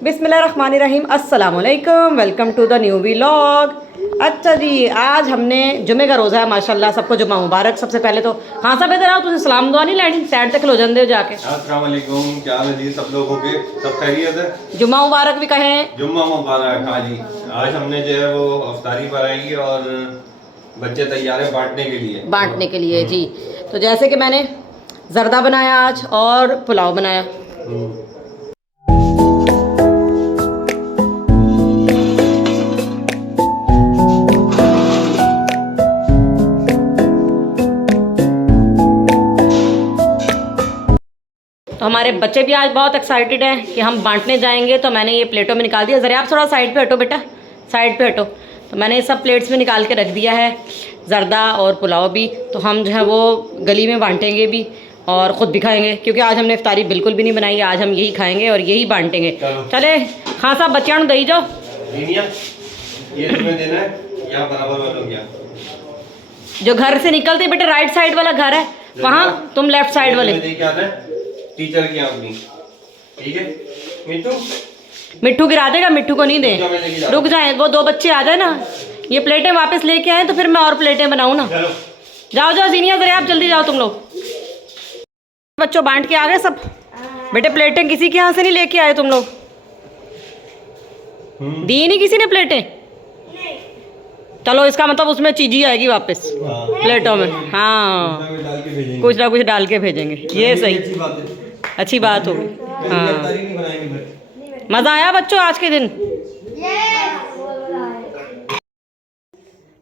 बिस्मिल्लाहिर्रहमानिर्रहीम, अस्सलाम वालेकुम, welcome to the new vlog. अच्छा जी, आज हमने जुमे का रोज़ा है माशाल्लाह, सबको जुमा मुबारक। सबसे पहले तो हाँ साहब इधर आओ, तुझे सलाम दुआ नहीं लैनी, साइड तक खलो जाते हो जाके। अस्सलाम वालेकुम, क्या हाल है जी सब लोगों के? सब खैरियत है? जुम्मा मुबारक भी कहें। जुम्मा मुबारक। हाँ जी, आज हमने जो है वो अफ्तारी बनाई और बच्चे तैयार है बांटने के लिए जी। तो जैसे कि मैंने जर्दा बनाया आज और पुलाव बनाया। तो हमारे बच्चे भी आज बहुत एक्साइटेड हैं कि हम बांटने जाएंगे। तो मैंने ये प्लेटों में निकाल दिया। ज़रा आप थोड़ा साइड पे हटो बेटा, साइड पे हटो। तो मैंने ये सब प्लेट्स में निकाल के रख दिया है, ज़र्दा और पुलाव भी। तो हम जो है वो गली में बांटेंगे भी और ख़ुद भी खाएंगे, क्योंकि आज हमने इफ्तारी बिल्कुल भी नहीं बनाई। आज हम यही खाएंगे और यही बांटेंगे। चले हाँ साहब, बच्चों दही जाओ। ये तुम्हें देना है या बराबर वालों क्या? जो घर से निकलते बेटे राइट साइड वाला घर है वहाँ, तुम लेफ्ट साइड वाले। टीचर की अपनी, ठीक है? मिट्टू गिरा देगा, मिट्टू को नहीं दे। रुक जाए, वो दो बच्चे आ जाए ना, ये प्लेटें वापस लेके आए तो फिर मैं और प्लेटें बनाऊँ ना। जाओ जाओ जीनिया, जरा आप जल्दी जाओ तुम लोग। बच्चों बांट के आ गए सब बेटे। प्लेटें किसी के यहाँ से नहीं लेके आए तुम लोग? दी नहीं किसी ने प्लेटें? चलो इसका मतलब उसमें चीज ही आएगी वापस प्लेटों में। हाँ, कुछ ना कुछ डाल के भेजेंगे। ये सही, अच्छी बात होगी। हाँ, मज़ा आया बच्चों आज के दिन?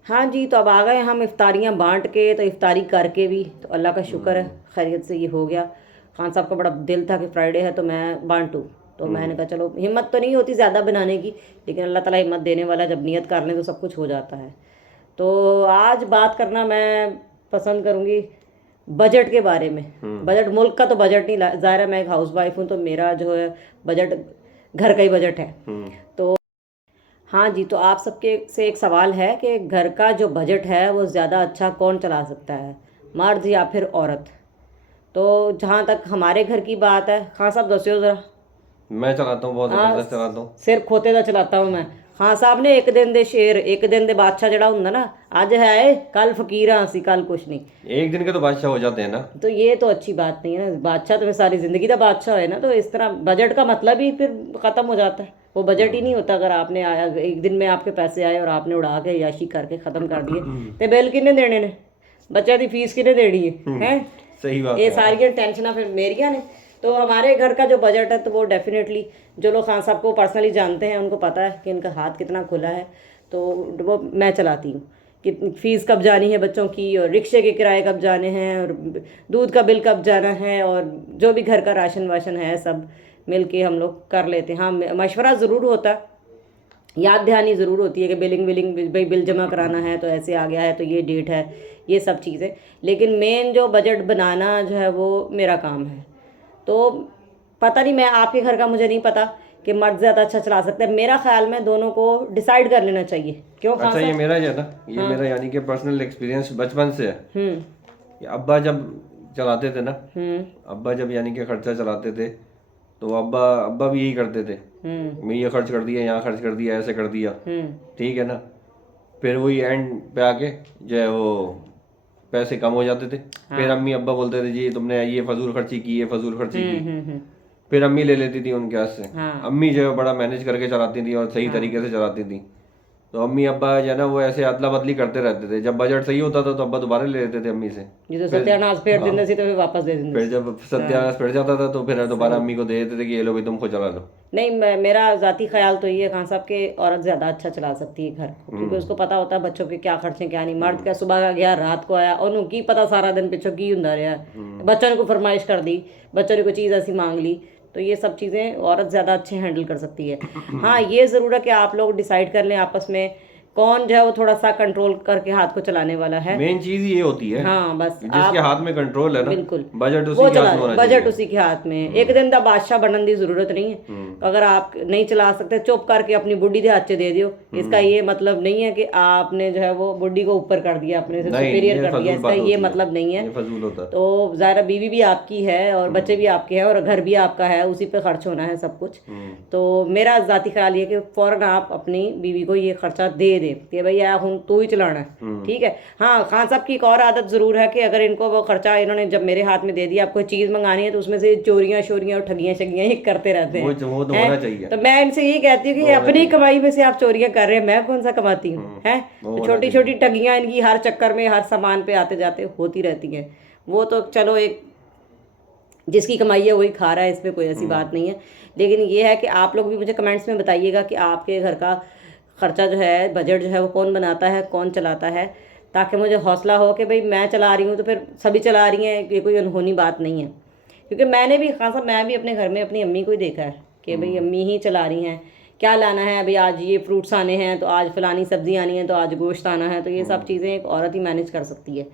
हाँ जी, तो अब आ गए हम इफ्तारियाँ बांट के। तो इफ्तारी करके भी तो अल्लाह का शुक्र है, खैरियत से ये हो गया। खान साहब का बड़ा दिल था कि फ्राइडे है तो मैं बांटूँ। तो मैंने कहा चलो, हिम्मत तो नहीं होती ज़्यादा बनाने की, लेकिन अल्लाह ताला हिम्मत देने वाला, जब नियत कर लें तो सब कुछ हो जाता है। तो आज बात करना मैं पसंद करूँगी बजट के बारे में। बजट, मुल्क का तो बजट नहीं, ज़ाहिर है मैं एक हाउस वाइफ हूँ तो मेरा जो है बजट घर का ही बजट है। तो हाँ जी, तो आप सबके से एक सवाल है कि घर का जो बजट है वो ज़्यादा अच्छा कौन चला सकता है, मर्द या फिर औरत? तो जहाँ तक हमारे घर की बात है, हाँ साहब दस्यो ज़रा। मैं चलाता हूँ, बहुत ज़बरदस्त चलाता हूँ। सिर खोते का चलाता हूँ मैं। हाँ साहब ने एक दिन दे शेर, एक दिन दे बादशाह जड़ा हुंदा ना, आज है कल फकीर हाँ सी, कल कुछ नहीं। एक दिन के तो बादशाह हो जाते हैं ना। तो ये तो अच्छी बात नहीं है ना, बादशाह तो सारी ज़िंदगी का बादशाह है ना। तो इस तरह बजट का मतलब ही फिर ख़त्म हो जाता है, वो बजट ही नहीं होता। अगर आपने आया एक दिन में आपके पैसे आए और आपने उड़ा के याशी करके ख़त्म कर दिए, तो बिल किन्ने देने ने, बच्चे की फीस किन्ने देनी है? सही बात। ये सारी टेंशन फिर मेरिया ने। तो हमारे घर का जो बजट है तो वो डेफिनेटली, जो लोग खान साहब को पर्सनली जानते हैं उनको पता है कि इनका हाथ कितना खुला है। तो वो मैं चलाती हूँ कि फ़ीस कब जानी है बच्चों की, और रिक्शे के किराए कब जाने हैं, और दूध का बिल कब जाना है, और जो भी घर का राशन वाशन है सब मिल के हम लोग कर लेते हैं। हाँ, मशवरा ज़रूर होता है, याद दहानी ज़रूर होती है कि बिलिंग भाई बिल जमा कराना है तो ऐसे आ गया है तो ये डेट है, ये सब चीज़ें। लेकिन मेन जो बजट बनाना जो है वो मेरा काम है। तो पता नहीं, मैं आपके घर का मुझे नहीं पता कि मर्द ज़्यादा अच्छा चला सकता है। मेरा ख्याल में दोनों को डिसाइड कर लेना चाहिए। क्यों? अच्छा, ये मेरा है ना, ये मेरा यानी कि पर्सनल एक्सपीरियंस बचपन से है। अब्बा जब चलाते थे ना, अब्बा जब यानी कि खर्चा चलाते थे तो अब्बा भी यही करते थे। मैं ये खर्च कर दिया, यहाँ खर्च कर दिया, ऐसे कर दिया, ठीक है ना। फिर वही एंड पे आके जो है वो पैसे कम हो जाते थे। फिर अम्मी अब्बा बोलते थे जी तुमने ये फजूल खर्ची की, ये फजूल खर्ची की। फिर अम्मी ले लेती थी उनके हाथ से। अम्मी जो है बड़ा मैनेज करके चलाती थी और सही तरीके से चलाती थी। तो अम्मी अब्बा जो है ना वो ऐसे अदला बदली करते रहते थे। जब बजट सही होता था तो अब्बा दोबारा ले लेते थे अम्मी से। सत्यानाश फेर देते थे तो फिर वापस दे देते। फिर जब सत्यानाश फिर जाता था तो फिर दोबारा अम्मी को दे देते थे कि ये लो भाई तुम खुद चला लो। नहीं, मेरा ज़ाती ख्याल तो ये है खान साहब के औरत ज़्यादा अच्छा चला सकती है घर, क्योंकि उसको पता होता है बच्चों के क्या खर्चे क्या नहीं। मर्द का सुबह का गया रात को आया, और उनकी पता सारा दिन पिछों की हुंदा रहा, बच्चों ने को फरमाइश कर दी, बच्चों ने कोई चीज़ ऐसी मांग ली। तो ये सब चीज़ें औरत ज़्यादा अच्छे हैंडल कर सकती है। हाँ, ये ज़रूर है कि आप लोग डिसाइड कर लें आपस में कौन जो है वो थोड़ा सा कंट्रोल करके हाथ को चलाने वाला है। मेन चीज ये होती है, हाँ बस जिसके हाथ में कंट्रोल है ना, बिल्कुल बजट वो उसी के चला हाथ में होना बजट चाहिए। उसी के हाथ में है। एक दिन दा बादशाह बनने की जरूरत नहीं है। अगर आप नहीं चला सकते चुप करके अपनी बुढ़ी के हाथ से दे दियो। इसका ये मतलब नहीं है कि आपने जो है वो बुढ़ी को ऊपर कर दिया, अपने से नहीं, सुपीरियर ये कर दिया, फजूल इसका बात ये होती है, मतलब नहीं है। ये फजूल होता है। तो ज़ाहिर बीवी भी आपकी है और बच्चे भी आपके हैं और घर भी आपका है, उसी पे खर्च होना है सब कुछ। तो मेरा ज़ाती ख्याल ये कि फ़ौरन आप अपनी बीवी को ये खर्चा दे दे कि भाई यार हूँ तू ही चलाना है, ठीक है। हाँ, खान साहब की एक और आदत ज़रूर है कि अगर इनको वो खर्चा इन्होंने जब मेरे हाथ में दे दिया, आपको चीज़ मंगानी है तो उसमें से चोरियाँ शोरियाँ और ठगियाँ शगियाँ ये करते रहते हैं। वो तो होना चाहिए। तो मैं इनसे यही कहती हूँ कि अपनी कमाई में से आप चोरियाँ कर रहे हैं, मैं कौन सा कमाती हूँ, है। तो छोटी छोटी ठगियाँ इनकी हर चक्कर में हर सामान पे आते जाते होती रहती हैं। वो तो चलो एक जिसकी कमाई है वही खा रहा है, इसमें कोई ऐसी बात नहीं है। लेकिन ये है कि आप लोग भी मुझे कमेंट्स में बताइएगा कि आपके घर का खर्चा जो है, बजट जो है वो कौन बनाता है, कौन चलाता है, ताकि मुझे हौसला हो कि भाई मैं चला रही हूँ तो फिर सभी चला रही हैं, ये कोई अनहोनी बात नहीं है। क्योंकि मैंने भी खान साहब, मैं भी अपने घर में अपनी अम्मी को ही देखा है कि भाई अम्मी ही चला रही हैं, क्या लाना है, अभी आज ये फ्रूट्स आने हैं तो आज फलानी सब्जी आनी है तो आज गोश्त आना है, तो ये सब चीज़ें एक औरत ही मैनेज कर सकती है।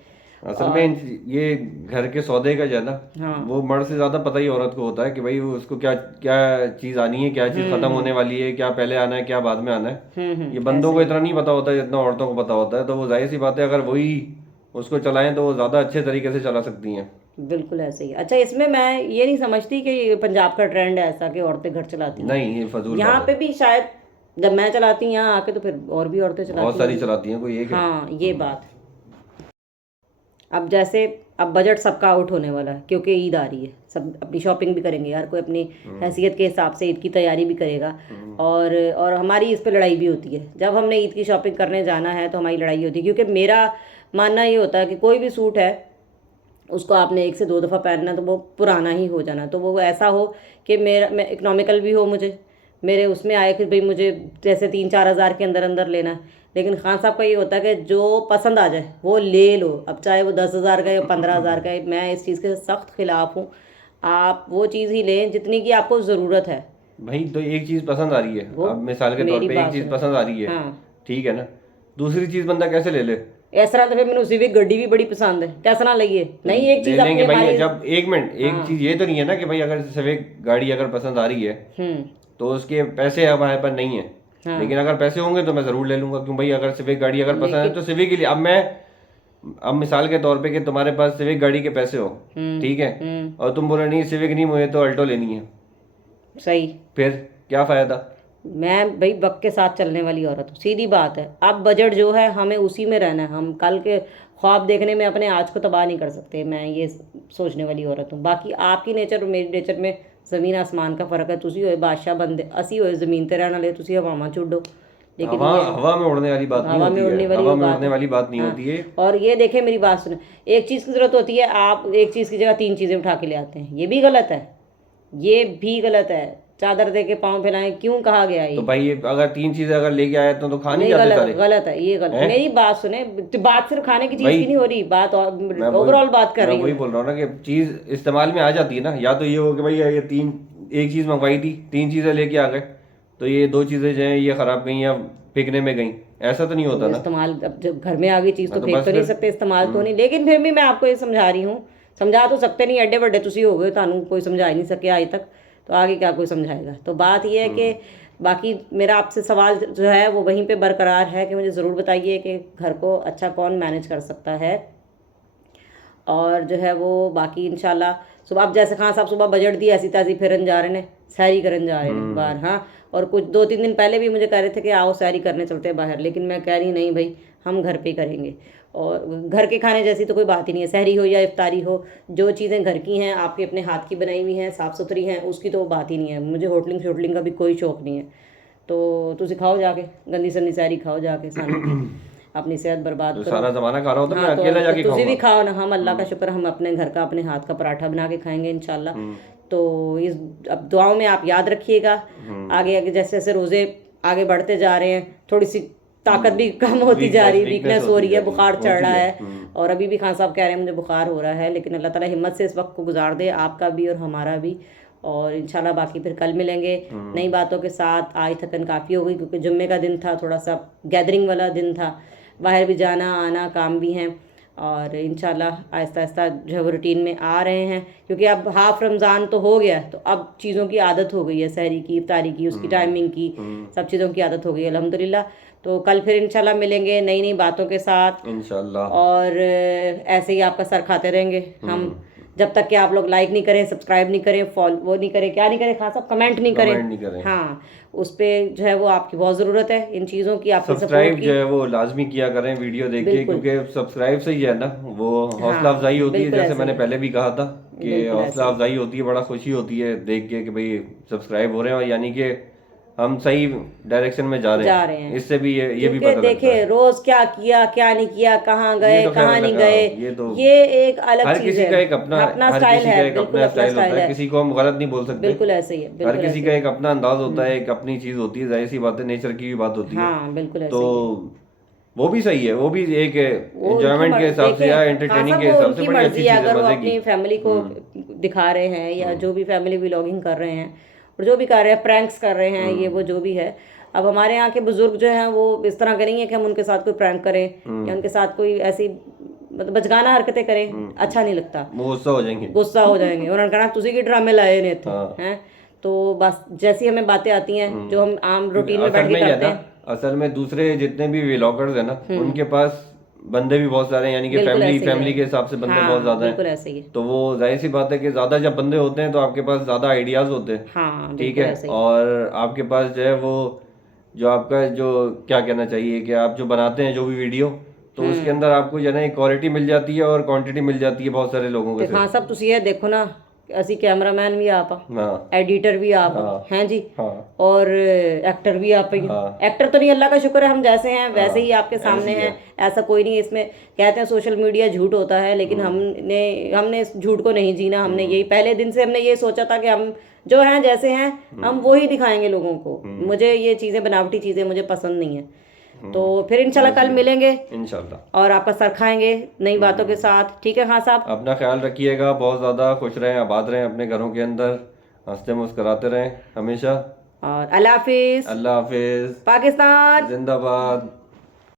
असल में ये घर के सौदे का जो है ना, वो मर्द से ज्यादा पता ही औरत को होता है कि भाई उसको क्या क्या चीज आनी है, क्या चीज खत्म होने वाली है, क्या पहले आना है, क्या बाद में आना है। ये बंदों को इतना नहीं पता होता है जितना औरतों को पता होता है। तो वो जाहिर सी बात है, अगर वही उसको चलाएं तो वो ज्यादा अच्छे तरीके से चला सकती हैं। बिल्कुल ऐसे ही। अच्छा, इसमें मैं ये नहीं समझती कि ये पंजाब का ट्रेंड है ऐसा कि औरतें घर चलाती हैं। नहीं, ये फजूल यहाँ बात पे है। भी शायद जब मैं चलाती हूँ यहाँ आके तो फिर और भी औरतें बहुत चलाती सारी हैं। चलाती हैं, कोई एक है। हाँ, ये बात। अब जैसे अब बजट सबका आउट होने वाला है क्योंकि ईद आ रही है, सब अपनी शॉपिंग भी करेंगे, हर कोई अपनी हैसियत के हिसाब से ईद की तैयारी भी करेगा। और हमारी इस पे लड़ाई भी होती है। जब हमने ईद की शॉपिंग करने जाना है तो हमारी लड़ाई होती है, क्योंकि मेरा मानना ये होता है कि कोई भी सूट है उसको आपने 1 से 2 दफ़ा पहनना तो वो पुराना ही हो जाना, तो वो ऐसा हो कि मैं इकोनॉमिकल भी हो, मुझे मेरे उसमें आए कि भाई मुझे जैसे 3-4 हज़ार के अंदर अंदर लेना है। लेकिन खान साहब का ये होता है कि जो पसंद आ जाए वो ले लो, अब चाहे वो 10,000 का या 15,000 का है। मैं इस चीज़ के सख्त खिलाफ हूँ। आप वो चीज़ ही लें जितनी की आपको ज़रूरत है। भाई तो एक चीज पसंद आ रही है, अब मिसाल के तौर मेरी पे एक बात चीज सुनो। पसंद आ रही है, हाँ, ठीक है ना, दूसरी चीज बंदा कैसे ले ले? इस तरह तो फिर मैंने सिविक गड्डी भी बड़ी पसंद है, कैसा ना लइए। नहीं, एक ले चीज़ लेंगे अपनी भाई। हमारी। जब एक मिनट, एक चीज ये तो नहीं है ना कि भाई अगर सिविक गाड़ी अगर पसंद आ रही है तो उसके पैसे हमारे पास नहीं है। लेकिन अगर पैसे होंगे तो मैं जरूर ले लूंगा, क्यों भाई, अगर सिविक गाड़ी अगर पसंद है तो सिविक के लिए। अब मिसाल के तौर पे कि तुम्हारे पास सिविक गाड़ी के पैसे हो, ठीक है, और तुम बोले नहीं सिविक नहीं, मुझे तो अल्टो लेनी है, सही। फिर क्या फायदा? मैं भाई वक्त के साथ चलने वाली औरत हूँ, सीधी बात है। अब बजट जो है हमें उसी में रहना है, हम कल के ख्वाब देखने में अपने आज को तबाह नहीं कर सकते। मैं ये सोचने वाली औरत हूँ। बाकी आपकी नेचर और मेरी नेचर में ज़मीन आसमान का फ़र्क है। तुसी होए बादशाह बंदे, असी होए ज़मीन ते रहने वाले, तुसी हवावां चुडो। लेकिन हवा ये हवा में उड़ने वाली बात नहीं हवा होती में उड़ने है, वाली हवा वो में बात उड़ने है। वाली बात नहीं हाँ, होती है। और ये देखें मेरी बात सुने, एक चीज़ की ज़रूरत होती है, आप एक चीज़ की जगह 3 चीज़ें उठा के ले आते हैं, ये भी गलत है, ये भी गलत है। चादर दे के पाँव फैलाएं क्यों कहा गया है तो ये? भाई अगर 3 चीजें अगर लेके आए तो खा नहीं नहीं, जाते गलत सारे? गलत है, ये गलत। हैं? मेरी बात सुने, तो बात सिर्फ खाने की चीज़ भाई की नहीं हो रही, बात मैं वही ओवरऑल बात कर मैं रही वही हूँ। बोल रहा हूँ ना कि चीज इस्तेमाल में आ जाती है ना। या तो ये हो कि भाई ये एक चीज मंगवाई थी, 3 चीजें लेके आ गए, तो ये 2 चीजें जो है ये खराब गई या फेंकने में गई, ऐसा तो नहीं होता ना। इस्तेमाल, अब जब घर में आ गई चीज़ तो तो फेंक बस तो नहीं फिर सकते, इस्तेमाल तो नहीं। लेकिन फिर भी मैं आपको ये समझा रही हूँ, समझा तो सकते नहीं, एडे बड़े तुसी हो गए, तानू कोई समझा ही नहीं सके आज तक, तो आगे क्या कोई समझाएगा। तो बात ये है कि बाकी मेरा आपसे सवाल जो है वो वहीं पे बरकरार है कि मुझे ज़रूर बताइए कि घर को अच्छा कौन मैनेज कर सकता है। और जो है वो बाकी इंशाल्लाह सुबह, अब जैसे खान साहब सुबह बजट दी ऐसी ताज़ी फिरन जा रहे हैं, सैरी करन जा रहे हैं बाहर। हाँ, और कुछ 2-3 दिन पहले भी मुझे कह रहे थे कि आओ सैरी करने चलते हैं बाहर, लेकिन मैं कह रही नहीं भाई, हम घर पे ही करेंगे। और घर के खाने जैसी तो कोई बात ही नहीं है, सहरी हो या इफ्तारी हो, जो चीज़ें घर की हैं, आपके अपने हाथ की बनाई हुई हैं, साफ़ सुथरी हैं, उसकी तो बात ही नहीं है। मुझे होटलिंग शोटलिंग का भी कोई शौक़ नहीं है। तो तुझे खाओ जाके, गंदी संदी सैरी खाओ जाके, सानू अपनी सेहत बर्बाद तो करो। सारा जमाना खा रहा हूँ तो मैं हाँ, अकेला जाके तुझे भी खाऊंगा। खाओ ना, हम अल्लाह का शुक्र, हम अपने घर का अपने हाथ का पराठा बना के खाएंगे इंशाल्लाह। तो इस अब दुआओं में आप याद रखिएगा। आगे आगे जैसे जैसे रोज़े आगे बढ़ते जा रहे हैं, थोड़ी सी ताकत भी कम होती जा रही है, वीकनेस हो रही है, बुखार चढ़ रहा है। और अभी भी खान साहब कह रहे हैं मुझे बुखार हो रहा है, लेकिन अल्लाह ताला हिम्मत से इस वक्त को गुजार दे, आपका भी और हमारा भी। और इंशाल्लाह बाकी फिर कल मिलेंगे नई बातों के साथ। आज थकन काफ़ी हो गई क्योंकि जुम्मे का दिन था, थोड़ा सा गैदरिंग वाला दिन था, बाहर भी जाना आना काम भी हैं, और इंशाल्लाह आहिस्ता आहिस्ता जो है वो रूटीन में आ रहे हैं, क्योंकि अब हाफ रमज़ान तो हो गया, तो अब चीज़ों की आदत हो गई है, सहरी की, इफ्तारी की, उसकी टाइमिंग की, सब चीज़ों की आदत हो गई है अल्हम्दुलिल्लाह। तो कल फिर इंशाल्लाह मिलेंगे नई नई बातों के साथ इंशाल्लाह। और ऐसे ही आपका सर खाते रहेंगे हम, जब तक कि आप लोग लाइक नहीं करें, सब्सक्राइब नहीं करें, फॉलो वो नहीं करें, क्या नहीं करें, खास आप कमेंट नहीं करें। हाँ, उस पे जो है वो आपकी बहुत ज़रूरत है, इन चीज़ों की, आपकी सब्सक्राइब जो है वो लाजमी किया करें वीडियो देख के, क्योंकि सब्सक्राइब से ही है ना वो हौसला अफजाई होती है। जैसे मैंने पहले भी कहा था कि हौसला अफजाई होती है, बड़ा खुशी होती है देख के कि भाई सब्सक्राइब हो रहे हैं, और यानी कि हम सही डायरेक्शन में जा रहे हैं। इससे भी ये भी पता लगता है रोज क्या किया क्या नहीं किया, कहाँ गए कहाँ नहीं गए, ये एक अलग हर किसी का एक अपना स्टाइल है, अपना स्टाइल होता है, किसी को हम गलत नहीं बोल सकते, बिल्कुल ऐसे ही है, हर किसी का एक अपना अंदाज होता है, एक अपनी चीज होती है, जाहिर सी बात है, नेचर की भी बात होती है। बिल्कुल तो वो भी सही है, वो भी एक एंजॉयमेंट के हिसाब से या एंटरटेनिंग के हिसाब से बड़ी अच्छी चीज है। अगर वो अपनी फैमिली को दिखा रहे हैं या जो भी फैमिली व्लॉगिंग कर रहे हैं और जो भी कर रहे हैं, प्रैंक्स कर रहे हैं, ये वो जो भी है। अब हमारे यहाँ के बुजुर्ग जो हैं वो इस तरह के नहीं है कि हम उनके साथ कोई प्रैंक करें या उनके साथ कोई ऐसी मतलब बचगाना हरकतें करें, अच्छा नहीं लगता, वो गुस्सा हो जाएंगे उन्होंने कहा तुझे की ड्रामे लाए ने थे हैं। तो बस जैसी हमें बातें आती हैं जो हम आम रूटीन में बैठ के करते हैं। असल में दूसरे जितने भी व्लॉगर्स है ना, उनके पास बंदे भी बहुत सारे हैं, यानी कि फैमिली के हिसाब से बंदे बहुत ज्यादा हैं। ऐसे ही है। तो वो जाहिर सी बात है कि ज्यादा जब बंदे होते हैं तो आपके पास ज्यादा आइडियाज होते हैं, ठीक है, और आपके पास जो है वो जो आपका जो क्या कहना चाहिए कि आप जो बनाते हैं जो भी वीडियो, तो उसके अंदर आपको जो है ना क्वालिटी मिल जाती है और क्वांटिटी मिल जाती है बहुत सारे लोगों के। हाँ सब तुसी है देखो ना, ਅਸੀਂ कैमरामैन भी आप, एडिटर भी आप हैं जी, और एक्टर भी आप ही। एक्टर तो नहीं, अल्लाह का शुक्र है हम जैसे हैं वैसे ही आपके सामने हैं, ऐसा कोई नहीं। इसमें कहते हैं सोशल मीडिया झूठ होता है, लेकिन हमने इस झूठ को नहीं जीना। हमने यही पहले दिन से हमने ये सोचा था कि हम जो हैं जैसे हैं हम वो ही दिखाएंगे लोगों को। मुझे ये चीज़ें बनावटी चीज़ें मुझे पसंद नहीं है। तो फिर इंशाल्लाह कल मिलेंगे इंशाल्लाह, और आपका सर खाएंगे नई बातों के साथ, ठीक है खान साहब? अपना ख्याल रखिएगा, बहुत ज़्यादा खुश रहें, आबाद रहें, अपने घरों के अंदर हंसते मुस्कुराते रहें हमेशा, और अल्लाह हाफिज। अल्लाह हाफिज। पाकिस्तान जिंदाबाद।